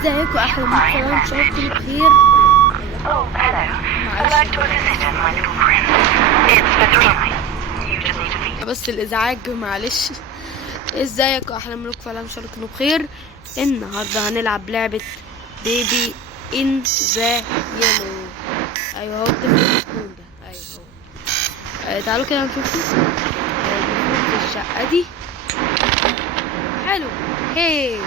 ازيكم احلى مكالمة ان شاء الله بخير. بس الازعاج معلش. ازيكم احلى ملوك فعلا ان شاء الله تكونوا بخير. النهارده هنلعب لعبة بيبي ان ذا يلو. ايوه هو الطفل المسكون ده، ايوه هو. تعالوا كده نشوفه. في الشقة دي حلو. هي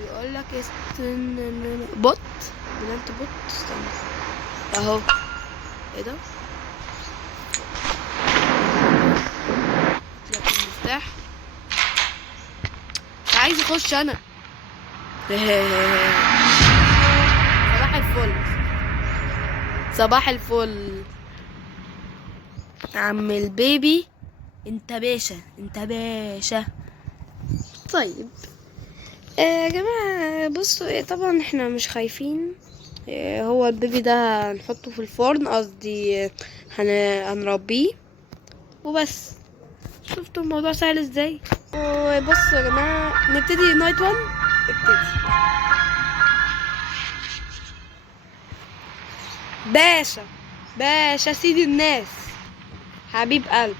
بيقول لك بوت بلانت بوت. استنى اهو. ايه ده؟ لك المفتاح. عايز اخش انا. صباح الفل، صباح الفل عم البيبي. انت باشا، انت باشا. طيب يا جماعة بصوا، طبعا احنا مش خايفين. هو البيبي ده هنحطه في الفرن، قصدي هنربيه وبس. شفتوا الموضوع سهل ازاي؟ بصوا يا جماعة، نبتدي نايت 1. ابتدي باشا، باشا سيد الناس، حبيب قلبي.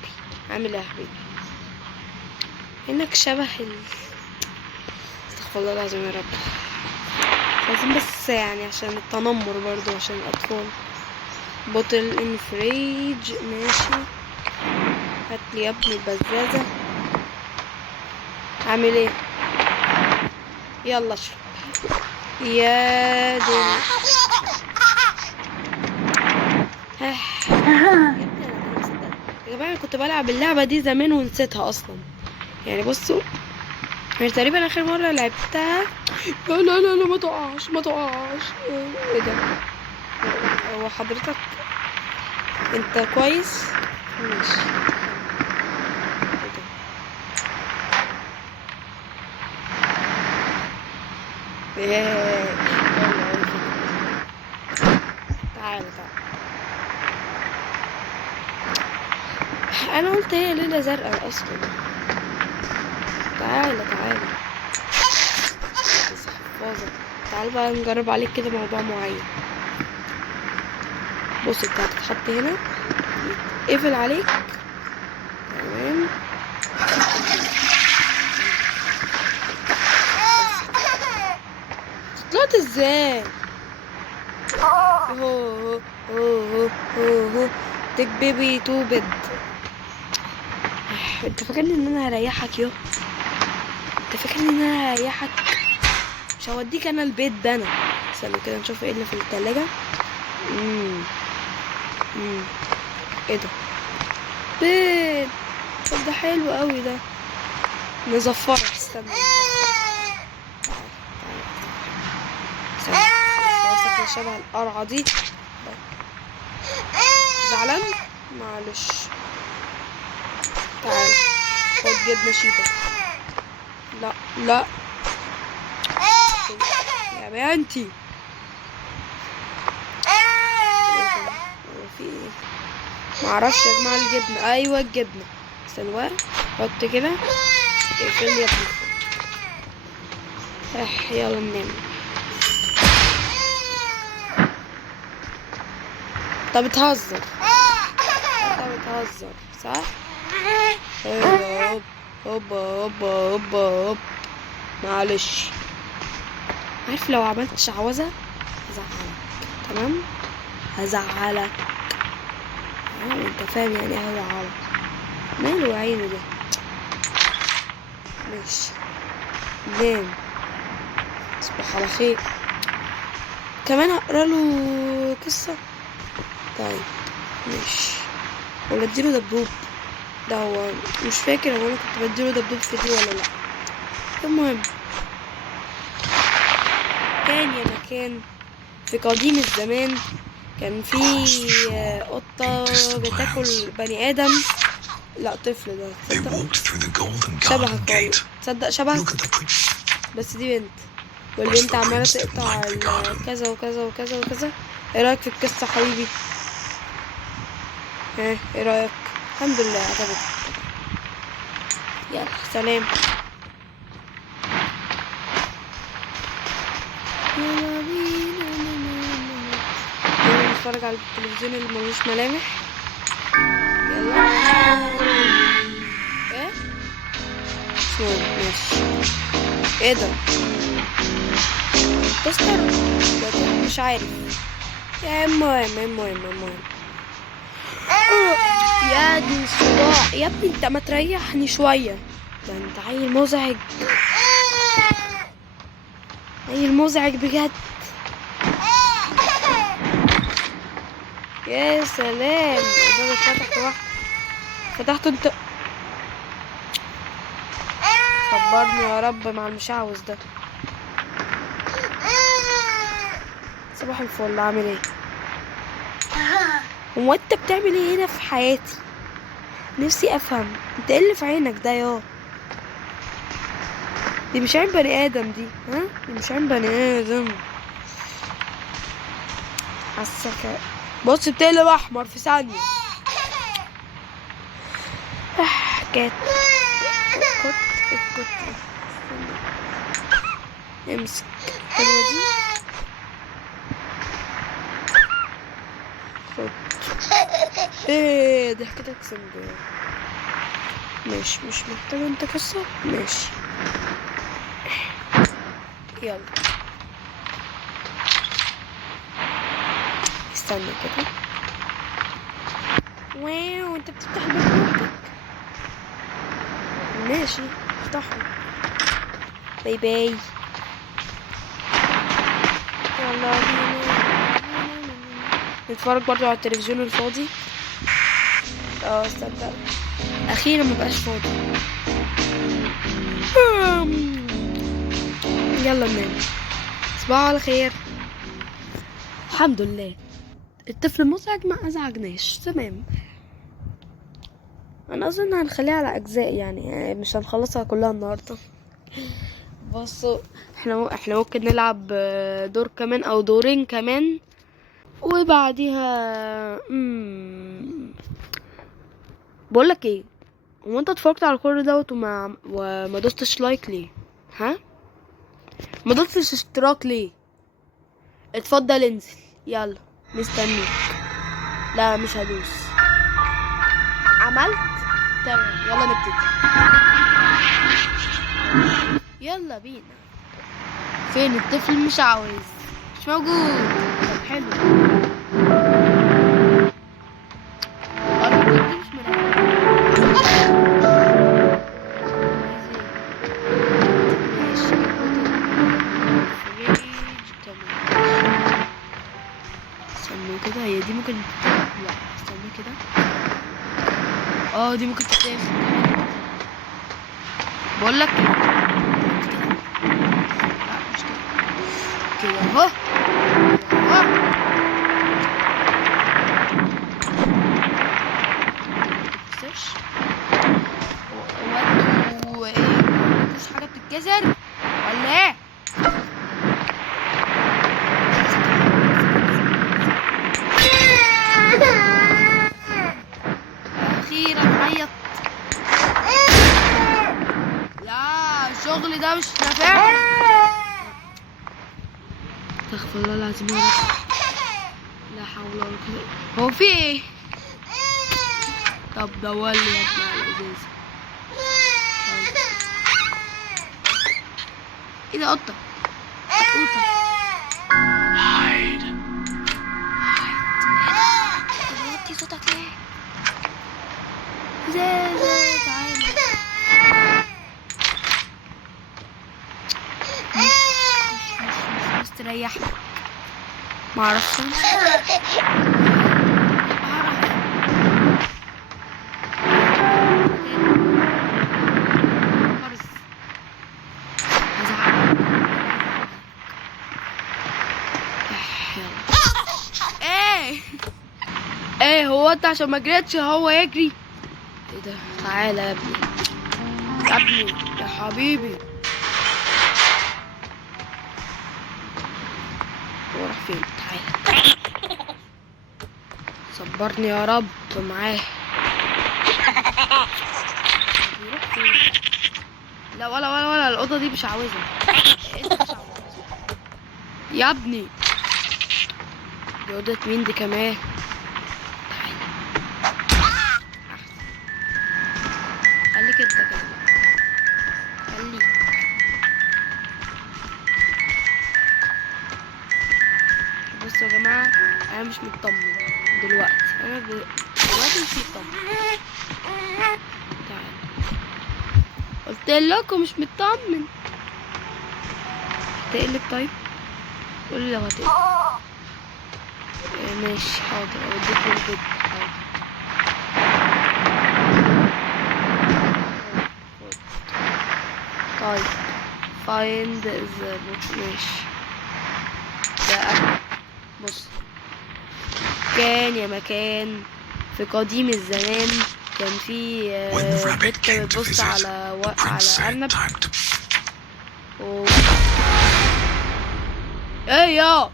عامل ايه يا حبيبي؟ انك شبه استغفر الله العظيم يا رب. لازم بس يعني عشان التنمر برضو، عشان الاطفال. بوتل ان فريج، ماشي. هاتلي يا ابني البزازة. عامل ايه؟ يلا اشرب يا دول. يا جماعة كنت بلعب اللعبة دي زمان ونسيتها اصلا. يعني بصوا، يعني تقريبا اخر مرة لعبتها. لا لا لا لا، ما تقعش ما تقعش. ايه ده؟ هو حضرتك انت كويس؟ ماشي. ايه ده؟ تعالى تعالى. انا قلت هي ليلة زرقاء اصلا. تعالى تعالى. بس حفاظة. تعال بقى نجرب عليك كده موضوع معين. بص انت هتتحط هنا، يتقفل عليك. تمام. طلعت ازاي؟ هو هو تك بيبي تو بيد. انت فاكرني ان انا هريحك؟ انت فاكرني ان انا هريحك؟ مش هوديك انا البيت ده. انا استنى كده نشوف ايه اللي في التلاجة. ايه ده؟ بيت. طب ده حلو قوي ده. نزفره. استنى تعالى شبه القرعة دي. زعلان؟ معلش. تعال خد جبنة شيطة. لا لا يا بنتي. في ايه؟ معرفش يا جماعة. الجبنة، ايوه الجبنة. استنوا حط كده. اقفل لي يا ابني. يلا ننام. طب بتهزر، انت بتهزر صح؟ هوبا هوبا هوبا هوبا هوبا. معلش. عارف لو عملت شعوذة هزعلك. تمام، هزعلك. انت فاهم يعني ايه هزعلك؟ ماله عينه ده؟ ماشي نام. تصبح على خير. كمان هقرا له قصة. طيب ماشي. ولا اديله دبدوب؟ ده هو مش فاكر هو انا كنت بديله دبدوب في دي ولا لا. المهم، كان يا مكان في قديم الزمان كان في قطة بتاكل بني آدم. لا طفل ده. شبهك، تصدق شبهك. بس دي بنت، والبنت عمالة تقطع كذا وكذا وكذا وكذا. ايه رأيك في القصة حبيبي؟ ايه رأيك؟ الحمد لله عجبتك. يلا سلام. يلا بينا يلا نتفرج على التلفزيون اللي ملوش ملامح. يلا ايه ماشي. ايه ده تذكر مش عارف. المهم يا دي الصداع يا ابني، انت ما تريحني شويه. ده انت عيل مزعج، عيل مزعج بجد. يا سلام الباب اتفتح لوحده. فتحته انت. صبرني يا رب مع المشعوذ ده. صباح الفل، عامل ايه؟ هو انت بتعمل ايه هنا في حياتي؟ نفسي افهم انت ايه اللي في عينك ده يا. دي مش عين بني ادم دي، ها دي مش عين بني ادم. حاسك بص بتقلب احمر في ثانيه. كات كت امسك الحلوه دي. خد. ايه ضحكتك سندوتش. مش محتاجه انت كسر. ماشي يلا استنى كده. واو انت بتفتح الباب لوحدك. ماشي افتحه. باي باي. يلا نتفرج برضو على التلفزيون الفاضي. صدق اخيرا مبقاش فاضي. يلا ننام. صباح على خير. الحمد لله الطفل المزعج ما ازعجناش. تمام. انا اظن هنخليها على اجزاء يعني مش هنخلصها كلها النهارده. بصوا احنا ممكن نلعب دور كمان او دورين كمان وبعديها بقولك ايه، هو انت اتفرجت على كل دوت وما دوستش لايك ليه؟ ها ما دوستش اشتراك ليه؟ اتفضل انزل يلا مستنيك. لا مش هدوس. عملت تمام. يلا نبتدي. يلا بينا. فين الطفل مش عاوز؟ مش موجود. طب حلو. كده هي دي ممكن لا استنى كده. دي ممكن تتاخد. بقول لك لا مش كده اهو. هو ايه مفيش حاجه بتتكسر ولا ايه؟ الشغل ده مش نافع. استغفر الله العظيم يا رب. لا حول ولا قوة. هو في ايه؟ طب دور لي يا ابني على الازازه. ايه ده؟ قطه. هايد. وطي صوتك ليه؟ ازازه تعالى. تريح ما اعرفش. ايه هو انت عشان ما جريتش هو يجري؟ ايه ده؟ تعالى يا ابني يا ابني يا حبيبي. وراح فين؟ تعالى صبرني يا رب معاه. بيروح فين؟ لا ولا الأوضة دي مش عاوزها. انت مش عاوزها يا ابني. دي أوضة مين دي كمان؟ خليك انت كده، خليك. بصوا يا جماعة، أنا مش مطمن دلوقتي. دلوقتي مش مطمن. تعال، قلت لكم مش مطمن. هتقلب طيب؟ قولي لو هتقلب. ماشي حاضر، اوديك البيت. حاضر. طيب find the book. ماشي. ده أنا. بص، كان يا مكان في قديم الزمان كان في بنت بتبص على أرنب. ايه يا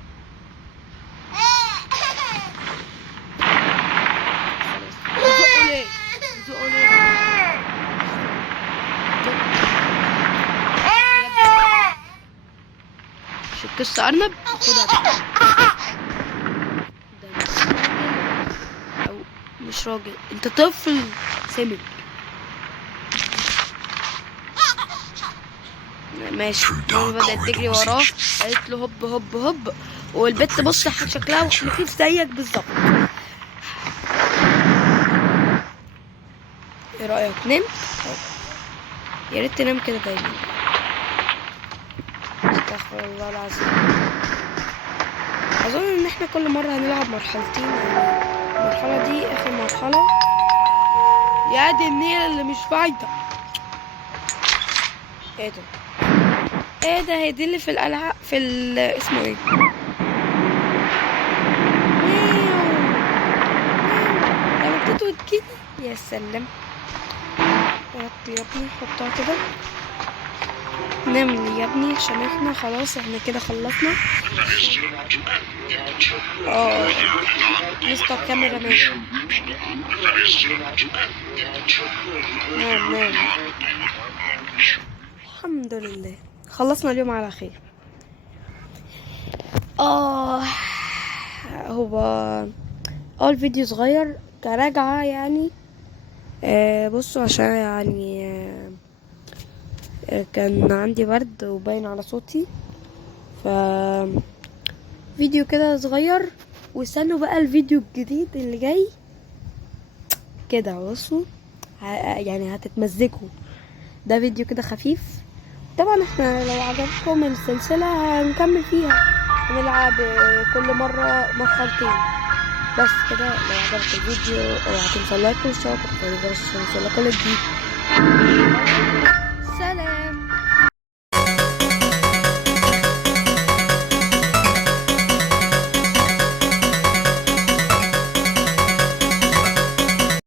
مش القصة أرنب. خدها أو مش راجل، أنت طفل سمك. ماشي. ماما بدأت تجري وراه، قالت له هوب هوب هوب، والبت بص شكلها مخيف زيك بالظبط. ايه رأيك نمت؟ يا ريت تنام كده دايما. استغفر الله العظيم. اظن ان احنا كل مرة هنلعب مرحلتين. المرحلة دي اخر مرحلة. يا دي النيل اللي مش فايدة. ايه ده؟ ايه ده؟ هي دي اللي في الالعاب في اسمه ايه؟ لما بتتوت كده. يا سلام. يا ابني حطها كده. نام لي يا ابني عشان احنا خلاص، احنا كده خلصنا. مستر كاميرا مان. نام. الحمد لله خلصنا اليوم على خير. هو الفيديو صغير كراجعة يعني. بصوا عشان يعني كان عندي برد وباين على صوتي، ف فيديو كده صغير. واستنوا بقى الفيديو الجديد اللي جاي كده. بصوا يعني هتتمزجوا. ده فيديو كده خفيف. طبعا احنا لو عجبكم السلسلة هنكمل فيها، هنلعب كل مرة مرحلتين بس كده. لو عجبك الفيديو اوعى تنسى اللايك والاشتراك وتفعيل الجرس عشان يوصلك كل جديد.